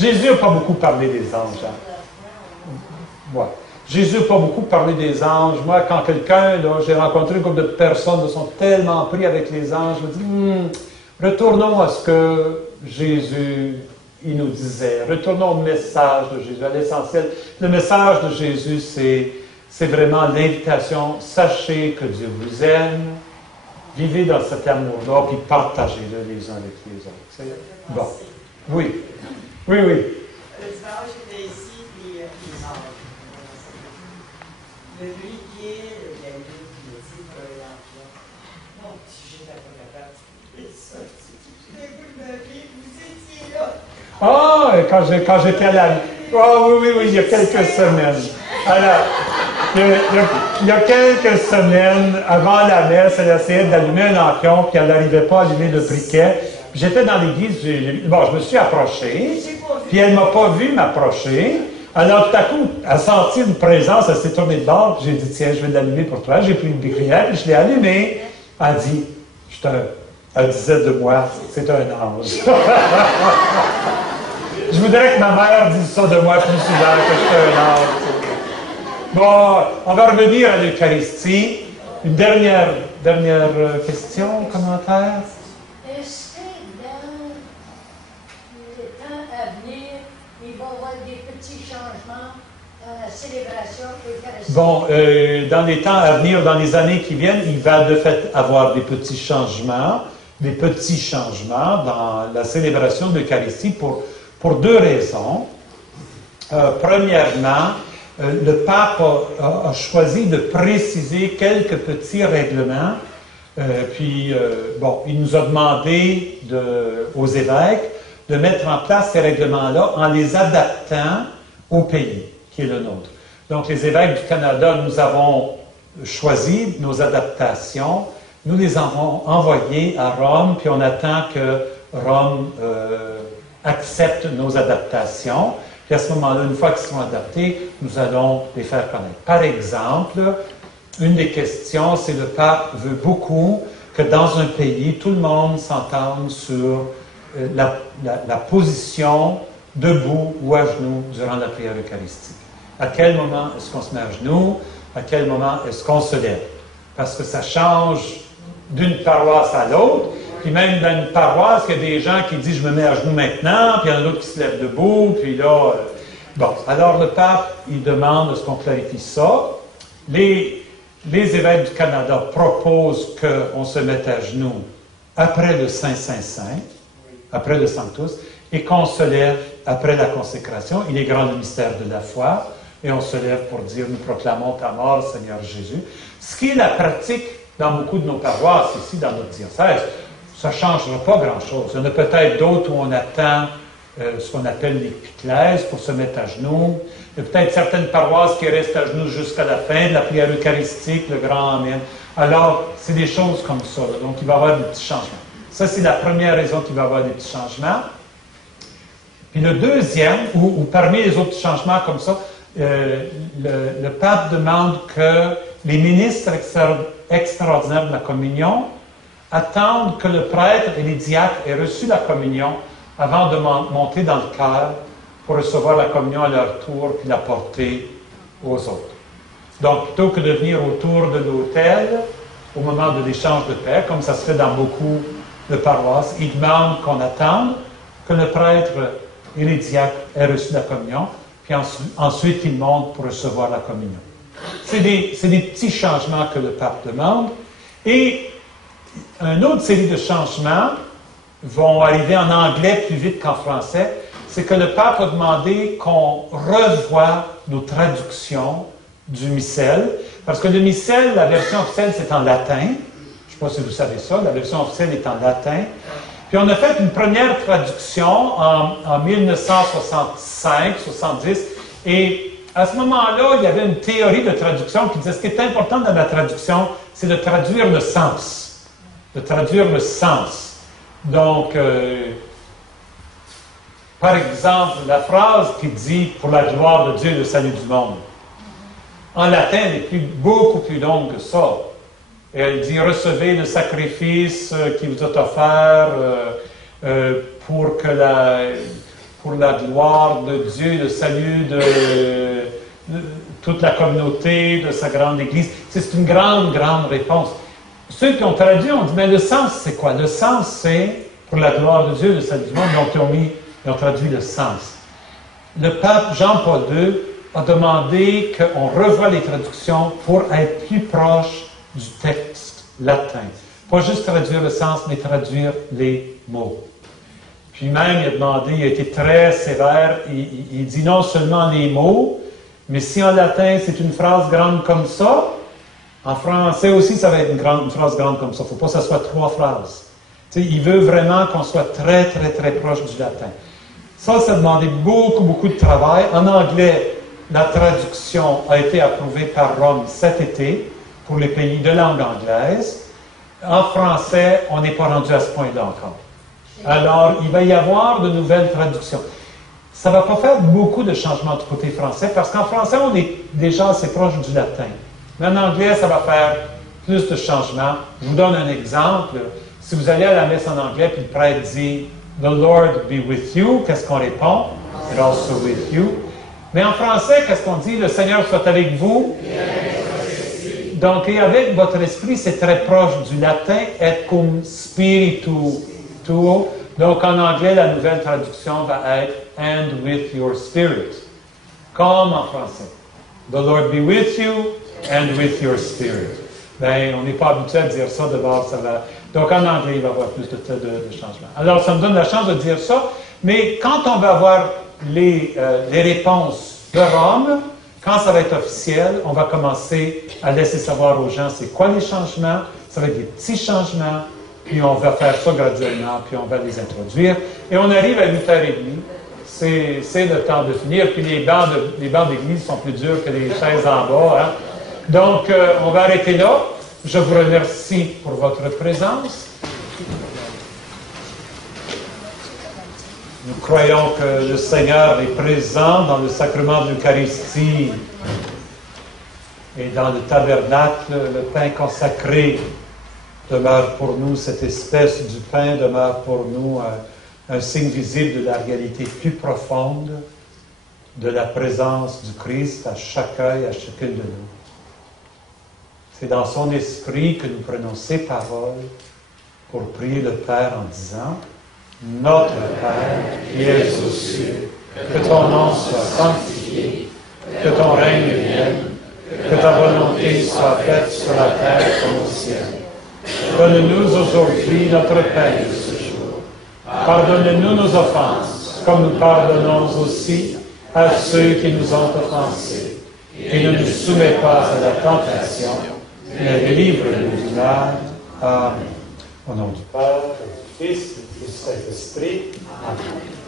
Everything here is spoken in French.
Jésus n'a pas beaucoup parlé des anges. Ouais. Jésus n'a pas beaucoup parlé des anges. Moi, quand j'ai rencontré une couple de personnes qui sont tellement pris avec les anges, je me dis, retournons à ce que Jésus il nous disait. Retournons au message de Jésus, à l'essentiel. Le message de Jésus, c'est vraiment l'invitation. Sachez que Dieu vous aime. Vivez dans cet amour-là, puis partagez-le les uns avec les autres. Bon. Oui. Oui, oui. Le dimanche, j'étais ici, puis les anges. Le lui qui est la Bible qui me dit que l'enfant. Mon petit, j'étais pas capable de ça. J'ai vu ma vie, vous étiez là. Ah, quand j'étais à la... Ah oui, il y a quelques semaines. Alors, il y a quelques semaines, avant la messe, elle essayait d'allumer un lampion, puis elle n'arrivait pas à allumer le briquet. Puis j'étais dans l'église, je me suis approché, puis elle ne m'a pas vu m'approcher. Alors, tout à coup, elle a senti une présence, elle s'est tournée de bord, puis j'ai dit, tiens, je vais l'allumer pour toi. J'ai pris une briquet, puis je l'ai allumée. Elle a dit, elle disait de moi, c'est un ange. Je voudrais que ma mère dise ça de moi plus souvent, que je suis un ange. Bon, on va revenir à l'Eucharistie. Une dernière question, commentaire? Est-ce que dans le temps à venir, il va y avoir des petits changements dans la célébration eucharistique? Bon, dans les temps à venir, dans les années qui viennent, il va de fait avoir des petits changements dans la célébration de l'Eucharistie pour deux raisons. Premièrement, le pape a choisi de préciser quelques petits règlements. Il nous a demandé aux évêques de mettre en place ces règlements-là en les adaptant au pays qui est le nôtre. Donc, les évêques du Canada, nous avons choisi nos adaptations, nous les avons envoyées à Rome, puis on attend que Rome accepte nos adaptations. Puis à ce moment-là, une fois qu'ils seront adaptés, nous allons les faire connaître. Par exemple, une des questions, c'est le pape veut beaucoup que dans un pays, tout le monde s'entende sur la position debout ou à genoux durant la prière eucharistique. À quel moment est-ce qu'on se met à genoux? À quel moment est-ce qu'on se lève? Parce que ça change d'une paroisse à l'autre. Puis même dans une paroisse, il y a des gens qui disent « je me mets à genoux maintenant », puis il y en a d'autres qui se lèvent debout, puis là... alors le pape, il demande à ce qu'on clarifie ça. Les évêques du Canada proposent qu'on se mette à genoux après le Saint-Saint-Saint, après le Sanctus, et qu'on se lève après la consécration. Il est grand le mystère de la foi, et on se lève pour dire « nous proclamons ta mort, Seigneur Jésus ». Ce qui est la pratique dans beaucoup de nos paroisses, ici, dans notre diocèse. Ça ne changera pas grand-chose. Il y en a peut-être d'autres où on attend ce qu'on appelle l'épiclèse pour se mettre à genoux. Il y a peut-être certaines paroisses qui restent à genoux jusqu'à la fin de la prière eucharistique, le grand Amen. Alors, c'est des choses comme ça. Là. Donc, il va y avoir des petits changements. Ça, c'est la première raison qu'il va y avoir des petits changements. Puis le deuxième, ou parmi les autres changements comme ça, le pape demande que les ministres extraordinaires de la communion attendent que le prêtre et les diacres aient reçu la communion avant de monter dans le chœur pour recevoir la communion à leur tour puis la porter aux autres. Donc, plutôt que de venir autour de l'autel au moment de l'échange de paix, comme ça se fait dans beaucoup de paroisses, il demande qu'on attende que le prêtre et les diacres aient reçu la communion, puis ensuite ils montent pour recevoir la communion. C'est des petits changements que le pape demande. Et une autre série de changements vont arriver en anglais plus vite qu'en français. C'est que le pape a demandé qu'on revoie nos traductions du missel. Parce que le missel, la version officielle, c'est en latin. Je ne sais pas si vous savez ça. La version officielle est en latin. Puis on a fait une première traduction en 1965-70. Et à ce moment-là, il y avait une théorie de traduction qui disait ce qui est important dans la traduction, c'est de traduire le sens. De traduire le sens. Donc, par exemple, la phrase qui dit « pour la gloire de Dieu, le salut du monde ». En latin, elle est beaucoup plus longue que ça. Elle dit « recevez le sacrifice qui vous est offert pour que pour la gloire de Dieu, le salut de toute la communauté, de sa grande Église. C'est une grande, grande réponse. Ceux qui ont traduit ont dit, mais le sens, c'est quoi? Le sens, c'est pour la gloire de Dieu, le salut du monde. Donc, ils ont traduit le sens. Le pape Jean-Paul II a demandé qu'on revoie les traductions pour être plus proche du texte latin. Pas juste traduire le sens, mais traduire les mots. Puis même, il a demandé, il a été très sévère, il dit non seulement les mots, mais si en latin c'est une phrase grande comme ça, en français aussi ça va être une phrase grande comme ça. Il ne faut pas que ça soit 3 phrases. Tu sais, il veut vraiment qu'on soit très, très, très proche du latin. Ça a demandé beaucoup, beaucoup de travail. En anglais, la traduction a été approuvée par Rome cet été pour les pays de langue anglaise. En français, on n'est pas rendu à ce point-là encore. Alors, il va y avoir de nouvelles traductions. Ça ne va pas faire beaucoup de changements du côté français, parce qu'en français, on est déjà assez proche du latin. Mais en anglais, ça va faire plus de changements. Je vous donne un exemple. Si vous allez à la messe en anglais, puis le prêtre dit « The Lord be with you », qu'est-ce qu'on répond? « And also with you ». Mais en français, qu'est-ce qu'on dit? « Le Seigneur soit avec vous ». Donc, et avec votre esprit, c'est très proche du latin, « et cum spiritu tuo ». Donc, en anglais, la nouvelle traduction va être « and with your spirit », comme en français. « The Lord be with you and with your spirit ». Bien, on n'est pas habitué à dire ça, d'abord, ça va... Donc, en anglais, il va y avoir plus de changements. Alors, ça me donne la chance de dire ça, mais quand on va avoir les réponses de Rome, quand ça va être officiel, on va commencer à laisser savoir aux gens c'est quoi les changements, ça va être des petits changements, puis on va faire ça graduellement, puis on va les introduire. Et on arrive à 8h30, c'est le temps de finir, puis les bancs d'église sont plus durs que les chaises en bas. Hein? Donc, on va arrêter là. Je vous remercie pour votre présence. Nous croyons que le Seigneur est présent dans le sacrement de l'Eucharistie et dans le tabernacle. Le pain consacré demeure pour nous, cette espèce du pain demeure pour nous un signe visible de la réalité plus profonde de la présence du Christ à chaque œil, à chacune de nous. C'est dans son esprit que nous prenons ces paroles pour prier le Père en disant « Notre Père qui es aux cieux, que ton nom soit sanctifié, que ton règne vienne, que ta volonté soit faite sur la terre comme au ciel. Donne-nous aujourd'hui notre pain de ce jour. Pardonne-nous nos offenses, comme nous pardonnons aussi à ceux qui nous ont offensés. Et ne nous soumets pas à la tentation, mais délivre-nous du mal. Amen. Au nom du Père, du Fils et du Saint-Esprit. Amen.